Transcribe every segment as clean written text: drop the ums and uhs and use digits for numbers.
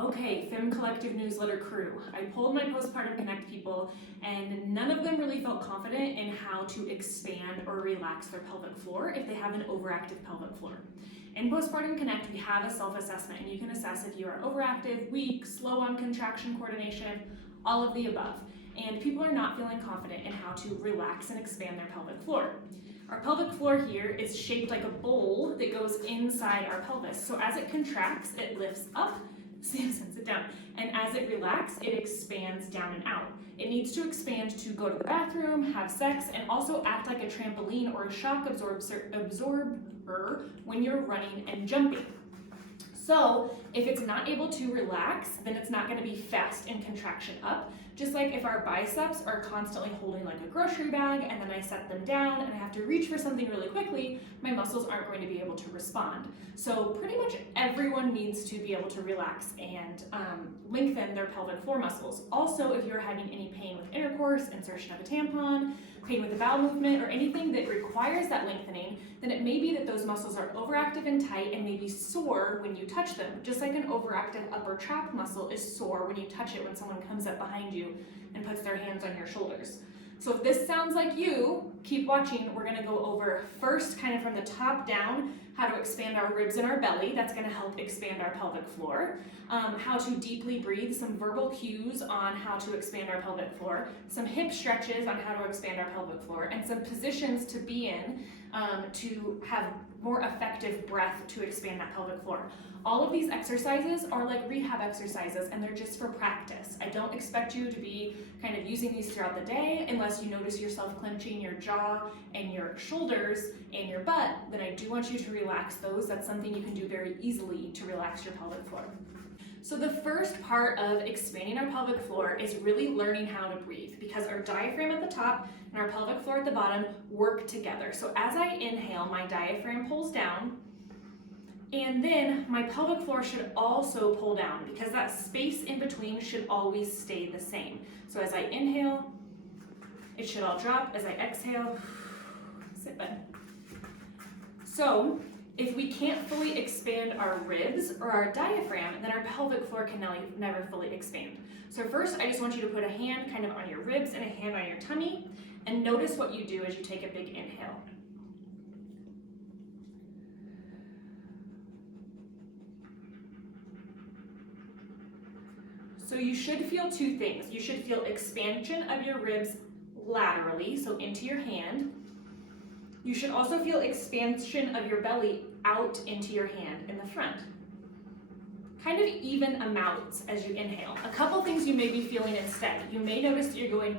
Okay, Fem Collective newsletter crew. I polled my Postpartum Connect people and none of them really felt confident in how to expand or relax their pelvic floor if they have an overactive pelvic floor. In Postpartum Connect, we have a self-assessment and you can assess if you are overactive, weak, slow on contraction coordination, all of the above. And people are not feeling confident in how to relax and expand their pelvic floor. Our pelvic floor here is shaped like a bowl that goes inside our pelvis. So as it contracts, it lifts up, sends it down. And as it relaxes, it expands down and out. It needs to expand to go to the bathroom, have sex, and also act like a trampoline or a shock absorber when you're running and jumping. So if it's not able to relax, then it's not going to be fast in contraction up. Just like if our biceps are constantly holding like a grocery bag and then I set them down and I have to reach for something really quickly, my muscles aren't going to be able to respond. So pretty much everyone needs to be able to relax and lengthen their pelvic floor muscles. Also, if you're having any pain with intercourse, insertion of a tampon, pain with the bowel movement, or anything that requires that lengthening, then it may be that those muscles are overactive and tight and maybe sore when you touch them. Just like an overactive upper trap muscle is sore when you touch it when someone comes up behind you and puts their hands on your shoulders. So if this sounds like you, keep watching. We're gonna go over first, kind of from the top down, how to expand our ribs and our belly. That's gonna help expand our pelvic floor. How to deeply breathe, some verbal cues on how to expand our pelvic floor, some hip stretches on how to expand our pelvic floor, and some positions to be in to have more effective breath to expand that pelvic floor. All of these exercises are like rehab exercises and they're just for practice. I don't expect you to be kind of using these throughout the day unless you notice yourself clenching your jaw and your shoulders and your butt, then I do want you to relax those. That's something you can do very easily to relax your pelvic floor. So the first part of expanding our pelvic floor is really learning how to breathe because our diaphragm at the top and our pelvic floor at the bottom work together. So as I inhale, my diaphragm pulls down and then my pelvic floor should also pull down because that space in between should always stay the same. So as I inhale, it should all drop. As I exhale, sit back. So if we can't fully expand our ribs or our diaphragm, then our pelvic floor can never fully expand. So first, I just want you to put a hand kind of on your ribs and a hand on your tummy, and notice what you do as you take a big inhale. So you should feel two things. You should feel expansion of your ribs laterally, so into your hand. You should also feel expansion of your belly out into your hand in the front. Kind of even amounts as you inhale. A couple things you may be feeling instead. You may notice that you're going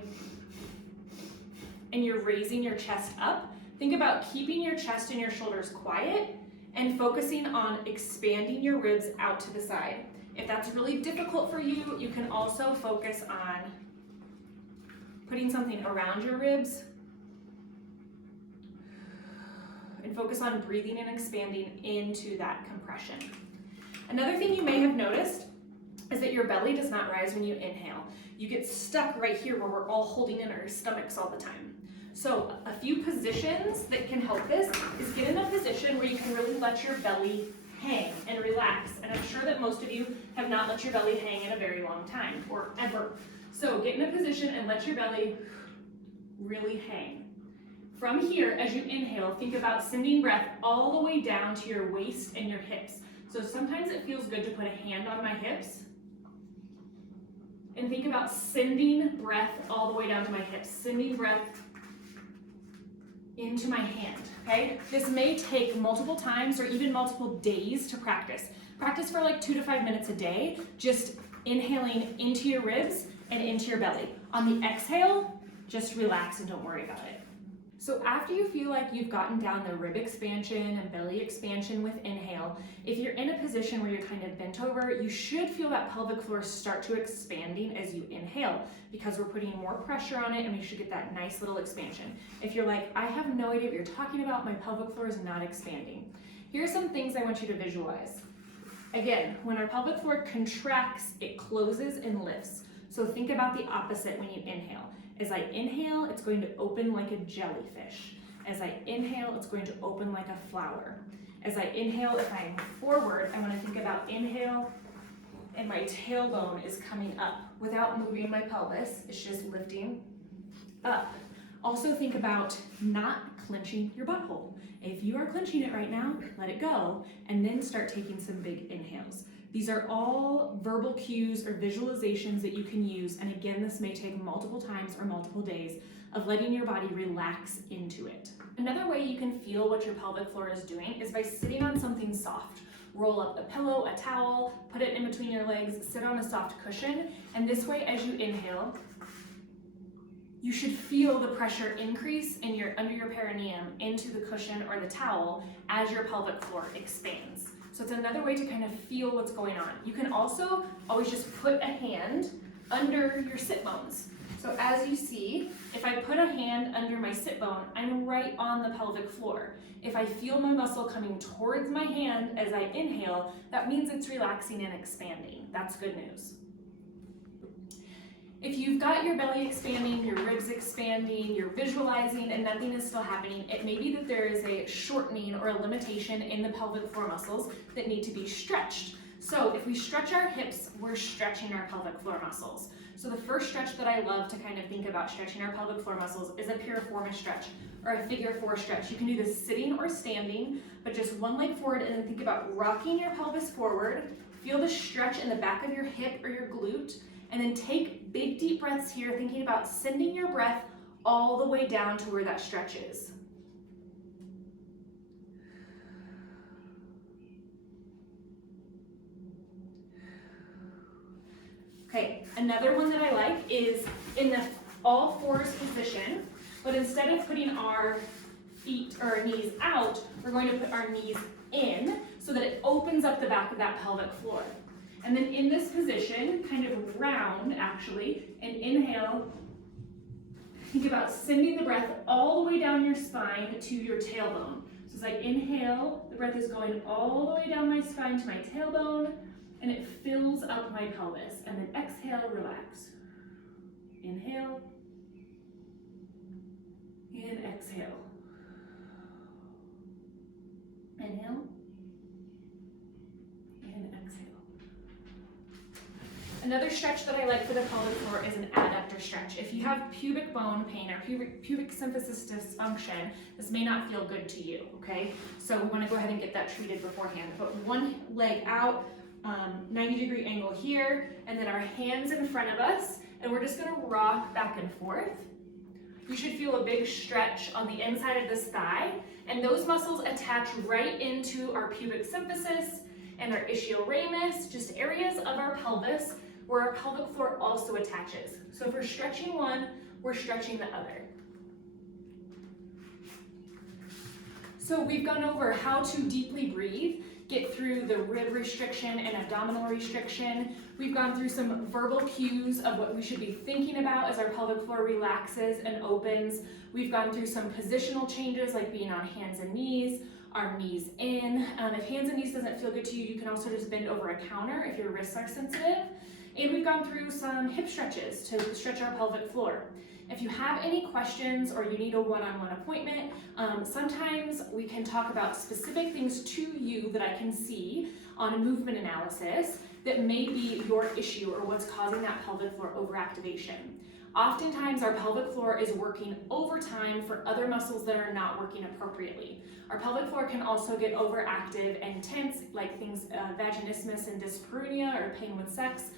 and you're raising your chest up. Think about keeping your chest and your shoulders quiet and focusing on expanding your ribs out to the side. If that's really difficult for you, you can also focus on putting something around your ribs and focus on breathing and expanding into that compression. Another thing you may have noticed is that your belly does not rise when you inhale. You get stuck right here where we're all holding in our stomachs all the time. So a few positions that can help this is get in a position where you can really let your belly hang and relax. And I'm sure that most of you have not let your belly hang in a very long time or ever. So get in a position and let your belly really hang. From here, as you inhale, think about sending breath all the way down to your waist and your hips. So sometimes it feels good to put a hand on my hips and think about sending breath all the way down to my hips, sending breath into my hand, okay? This may take multiple times or even multiple days to practice. Practice for like 2 to 5 minutes a day, just inhaling into your ribs and into your belly. On the exhale, just relax and don't worry about it. So after you feel like you've gotten down the rib expansion and belly expansion with inhale, if you're in a position where you're kind of bent over, you should feel that pelvic floor start to expanding as you inhale because we're putting more pressure on it and we should get that nice little expansion. If you're like, I have no idea what you're talking about, my pelvic floor is not expanding. Here are some things I want you to visualize. Again, when our pelvic floor contracts, it closes and lifts. So think about the opposite when you inhale. As I inhale, it's going to open like a jellyfish. As I inhale, it's going to open like a flower. As I inhale, if I move forward, I want to think about inhale, and my tailbone is coming up without moving my pelvis. It's just lifting up. Also think about not clenching your butthole. If you are clenching it right now, let it go, and then start taking some big inhales. These are all verbal cues or visualizations that you can use, and again, this may take multiple times or multiple days of letting your body relax into it. Another way you can feel what your pelvic floor is doing is by sitting on something soft. Roll up a pillow, a towel, put it in between your legs, sit on a soft cushion, and this way as you inhale, you should feel the pressure increase under your perineum into the cushion or the towel as your pelvic floor expands. So it's another way to kind of feel what's going on. You can also always just put a hand under your sit bones. So as you see, if I put a hand under my sit bone, I'm right on the pelvic floor. If I feel my muscle coming towards my hand as I inhale, that means it's relaxing and expanding. That's good news. If you've got your belly expanding, your ribs expanding, you're visualizing and nothing is still happening, it may be that there is a shortening or a limitation in the pelvic floor muscles that need to be stretched. So if we stretch our hips, we're stretching our pelvic floor muscles. So the first stretch that I love to kind of think about stretching our pelvic floor muscles is a Piriformis Stretch or a figure 4 stretch. You can do this sitting or standing, but just one leg forward, and then think about rocking your pelvis forward. Feel the stretch in the back of your hip or your glute, and then take big deep breaths here, thinking about sending your breath all the way down to where that stretch is. Okay, another one that I like is in the all fours position, but instead of putting our feet or our knees out, we're going to put our knees in so that it opens up the back of that pelvic floor. And then in this position, kind of round actually, and inhale, think about sending the breath all the way down your spine to your tailbone. So as I inhale, the breath is going all the way down my spine to my tailbone, and it fills up my pelvis. And then exhale, relax. Inhale, and exhale. Inhale, and exhale. Another stretch that I like for the pelvic floor is an adductor stretch. If you have pubic bone pain or pubic symphysis dysfunction, this may not feel good to you, okay? So we want to go ahead and get that treated beforehand. Put one leg out, 90-degree angle here, and then our hands in front of us, and we're just going to rock back and forth. You should feel a big stretch on the inside of this thigh, and those muscles attach right into our pubic symphysis and our ischial-ramus, just areas of our pelvis where our pelvic floor also attaches. So if we're stretching one, we're stretching the other. So we've gone over how to deeply breathe, get through the rib restriction and abdominal restriction. We've gone through some verbal cues of what we should be thinking about as our pelvic floor relaxes and opens. We've gone through some positional changes like being on hands and knees, our knees in. If hands and knees doesn't feel good to you, you can also just bend over a counter if your wrists are sensitive. And we've gone through some hip stretches to stretch our pelvic floor. If you have any questions or you need a one-on-one appointment, sometimes we can talk about specific things to you that I can see on a movement analysis that may be your issue or what's causing that pelvic floor overactivation. Oftentimes our pelvic floor is working overtime for other muscles that are not working appropriately. Our pelvic floor can also get overactive and tense, like things vaginismus and dyspareunia or pain with sex.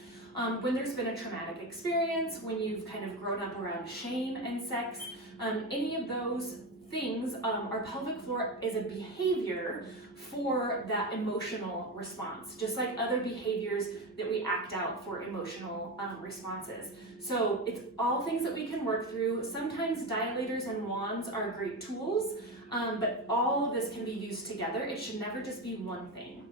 When there's been a traumatic experience, when you've kind of grown up around shame and sex, any of those things, our pelvic floor is a behavior for that emotional response, just like other behaviors that we act out for emotional responses. So it's all things that we can work through. Sometimes dilators and wands are great tools, but all of this can be used together. It should never just be one thing.